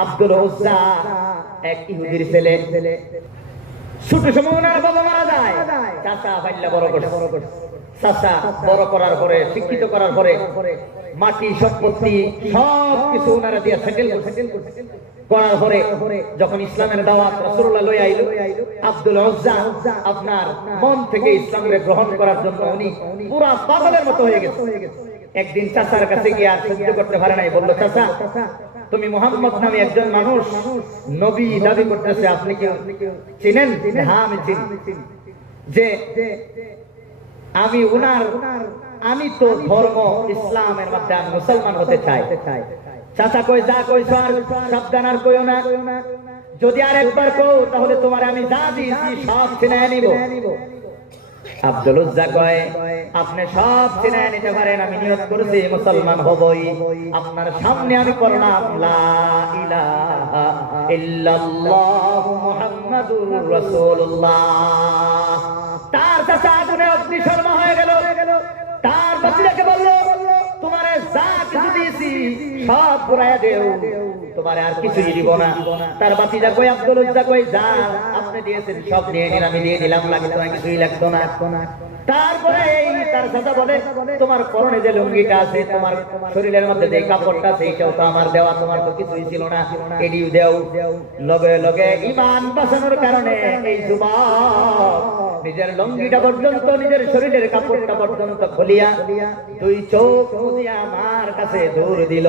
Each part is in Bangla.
আব্দুল উজ্জা এক ইহুদির ছেলে। ছোট সময় ওনার বাবা মারা যায়। চাচা ফাইল্লা বড় করছে। চাচা বড় করার পরে, শিক্ষিত করার পরে, মাটি, সম্পত্তি, সব কিছু ওনারা দিয়া সেটেল করার পরে, যখন ইসলামের দাওয়াত রাসূলুল্লাহ লই আইলো, আব্দুল উজ্জা আপনার মন থেকে ইসলামের গ্রহণ করার জন্য উনি পুরা পাগলের মতো হয়ে গেছে। একদিন চাচার কাছে গিয়ে আর সহ্য করতে পারে নাই। বলল, চাচা, তুমি মোহাম্মদ নামে একজন মানুষ। নবী দাবি করতেছে, আপনি কি চিনেন? হ্যাঁ আমি চিনি। যে আমি উনার, আমি তো ধর্ম, ইসলামের মধ্যে আমি মুসলমান হতে চাই। চাচা কই যা কই আর সাবধান আর কইও না। যদি আর একবার কও, তাহলে তোমার আমি দিয়েছি সব ছিনায় নিব। আব্দুল উজ্জা কয়, আপনি সব চিনে নিতে পারেন, আমি নিয়ত করেছি, মুসলমান হবই। আপনার সামনে আমি করলাম তার আগুনে অগ্নিশর্মা হয়ে গেল। তার বাচ্চাকে বলল, তোমার যা কিছু দিয়েছি, সব দেও। তোমার আর কিছুই দিব না। তার বাতিজা কই আব্দুল উজ্জা কই যা দিয়েছেন, সব আমি দিয়ে দিলাম লাগতো না। তারপরে এই তার সাথে বলে, তোমার যে লুঙ্গিটা আছে, তোমার শরীরের মধ্যে যে কাপড়টা আছে, এইটাও তো আমার দেওয়া, তোমার তো কিছুই ছিল না। এডিও দেও। লগে লগে ইমান বাঁচানোর কারণে এই যুবক নিজের লঙ্গিটা পর্যন্ত, নিজের শরীরের কাপড়টা পর্যন্ত খুলিয়া দুই চোখ মুদিয়া আমার কাছে দূর দিল।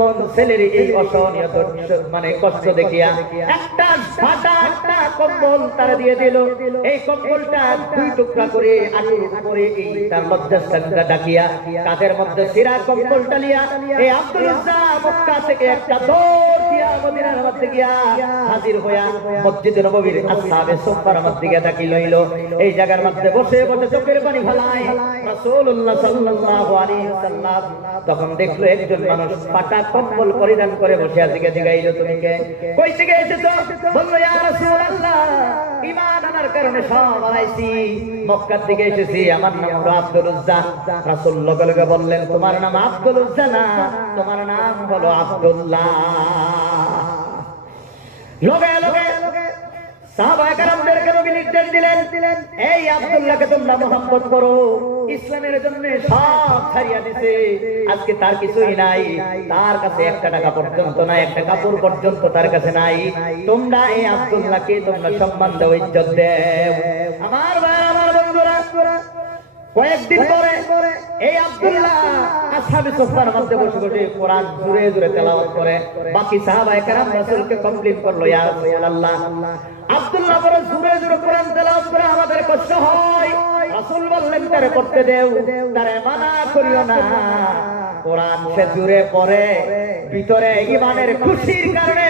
তখন ছেলের এই অসহনীয় মানে কষ্ট দেখিয়া একটা ফাটা একটা কম্বল তারা দিয়ে দিল। এই কম্বলটা দুই টুকরা করে আলুর উপরে এই তার ডাকিয়া তাদের মধ্যে এই আব্দুল মক্কা থেকে একটা দৌড় দিয়া মদিনার মধ্যে গিয়া হাজির হইয়া মধ্যে গিয়া ডাকি লইল। এই জায়গার মধ্যে বসে বসে চোখের পানি ফেলায়। তখন দেখল একজন মানুষ পাটা কম্বল পরিধান করে বসে আছে। তুমি কে? কই থেকে এসেছ? বলল বললেন, তোমার নাম আব্দুল তোমার নাম হলো আব্দুল্লাহ। আজকে তার কিছুই নাই। তার কাছে একটা টাকা পর্যন্ত নাই, একটা কাপড় পর্যন্ত তার কাছে নাই। তোমরা এই আব্দুল্লাহকে তোমরা সম্মান দাও, ইজ্জত দেও। আমার ভাই, আমার বন্ধুরা কয়েকদিন পরে এই আব্দুল্লাহ সুফার মধ্যে বসে বসে কোরআন জুড়ে জুড়ে তেলাওয়াত করে। বাকি সাহাবায়ে কেরাম রাসূলকে কমপ্লেইন করল, ইয়া রাসূলুল্লাহ, আব্দুল্লাহ বড় জুড়ে জুড়ে কোরআন তেলাওয়াত করে আমাদের কষ্ট হয়। রাসূল বললেন, তারে করতে দেও, তারে মানা করিও না। কোরআন সে জুড়ে পড়ে, ভিতরে ইমানের খুশির কারণে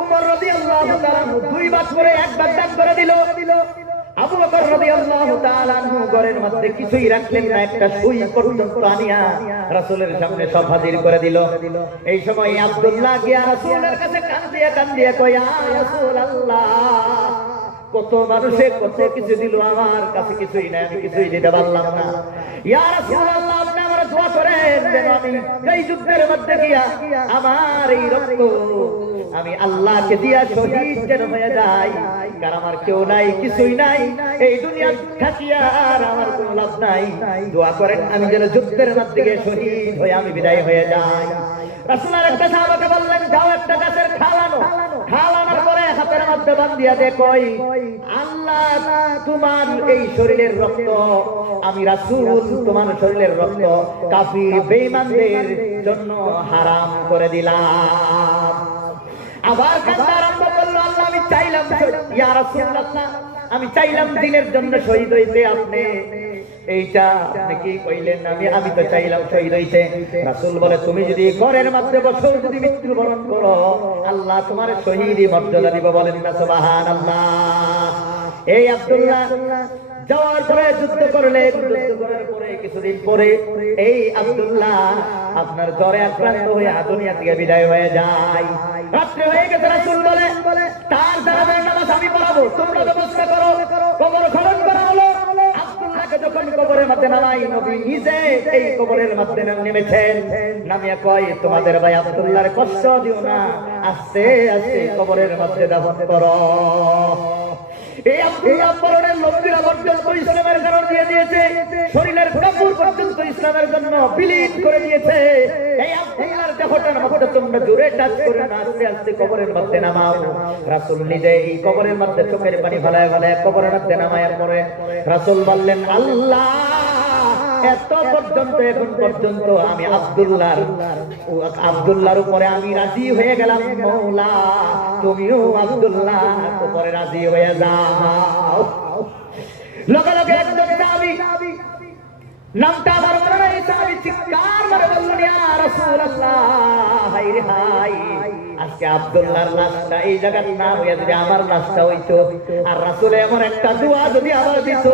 উমর রাদিয়াল্লাহু তাআলা দুই ভাগ করে এক ভাগ দান করে দিল। আবু বকর রাদিয়াল্লাহু তাআলা ঘরের মধ্যে কিছুই রাখলেন না, একটা সুই পর্যন্ত আনিয়া রাসূলের সামনে সব হাজির করে দিল। এই সময় আব্দুল্লাহ গিয়া রাসূলের কাছে কান দিয়ে কান দিয়ে কয় ইয়া রাসূলুল্লাহ, কত মানুষে কত কিছু দিল, আমার কাছে কিছুই নাই, আমি কিছুই দিতে পারলাম না। ইয়া রাসূলুল্লাহ দোয়া করেন যেন আমি এই যুদ্ধের মধ্যে গিয়া আমার এই রক্ত আমি আল্লাহকে দিয়া শহীদ যেন হয়ে যাই। আমার কেউ নাই, কিছুই নাই। এই দুনিয়া থাকিয়া আর আমার কোন লাভ নাই। দোয়া করেন, আমি যেন যুদ্ধের মধ্যে গিয়ে শহীদ হয়ে আমি বিদায় হয়ে যাই। রাসূলের একটা সাহাবাকে বললেন, যাও একটা গাছের খালানো খালানোর পরে হাতের মধ্যে বান্ধিয়া আল্লাহ তোমার এই শরীরের রক্ত আমি রাসূল তোমার শরীরের রক্ত কাফির বেঈমানদের জন্য হারাম করে দিলাম। আবার কান্না আরম্ভ করল আল্লাহ আমি চাইলাম ইয়া আমি চাইলাম দিনের জন্য শহীদ হইতে আপনি এইটা আপনি কইলেন আমি আমি তো চাইলাম শহীদ হইতে রাসূল বলে, তুমি যদি ঘরের মধ্যে বসো, যদি মৃত্যুবরণ করো, আল্লাহ তোমার শহীদই মর্যাদা দিব বলেন না, সুবহানাল্লাহ। এই আব্দুল্লাহ যাওয়ার পরে যুদ্ধ করলেন। যুদ্ধ করার পরে কিছুদিন পরে এই আব্দুল্লাহ আপনার জ্বরে আক্রান্ত হয়ে দুনিয়া থেকে বিদায় হয়ে যায়। রাত্রে হয়ে গেছে, রাসূল বলে, তার জানাজার নামাজ আমি পড়াবো, তোমরা কবরের মধ্যে নামাই, নবী নিজে এই কবরের মধ্যে নেমেছেন। নামিয়া কয়, তোমাদের ভাই আব্দুল্লাহর কষ্ট দিও না, আস্তে আস্তে কবরের মধ্যে দাফন করো। কবরের মধ্যে নামাও। রাসূল নিজে এই কবরের মধ্যে চোখের পানি কবরের মধ্যে নামায় পরে রাসূল বললেন, আল্লাহ এত পর্যন্ত, এখন পর্যন্ত আমি আব্দুল্লাহর আব্দুল্লাহর উপরে আমি রাজি হয়ে গেলাম, মৌলা। তুমিও আব্দুল্লাহ, উপরে রাজি হয়ে যাও। লগে লগে একজন সাহাবী নামটা আমার মনে নাই সাহাবী চিৎকার মারে বললেন, ইয়া রাসূলুল্লাহ হাই রে হাই আজকে আব্দুল্লাহর লাশটা এই জায়গার না হইয়া যদি আমার লাশটা হইতো, আর রাসূল এমন একটা দোয়া যদি আমার দিত,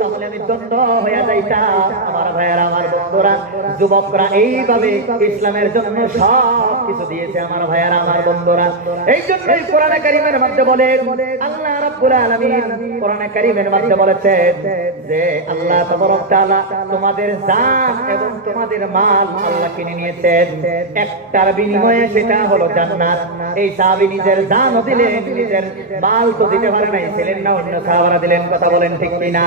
তাহলে আমি দণ্ড হইয়া যাইতাম। আমার ভাইয়েরা, আমার বন্ধুরা, যুবকরা, এইভাবে ইসলামের জন্য সব কিছু দিয়েছে আমার ভাইয়েরা, আমার বন্ধুরা। এই জন্যই কোরআনে কারিমের মধ্যে বলে আল্লাহ রাব্বুল আলামিন কোরআনে কারিমের মধ্যে বলেছেন যে, আল্লাহ তাবারক তাআলা তোমাদের জান এবং তোমাদের মাল আল্লাহ কিনে নিয়েছেন। একটার বিনিময়ে সেটা হলো জান্নাত এই সাহাবী নিজের জানও দিলেন তো দিতে পারে ছিলেন না, অন্য সাহাবারা দিলেন, কথা বলেন ঠিক কিনা?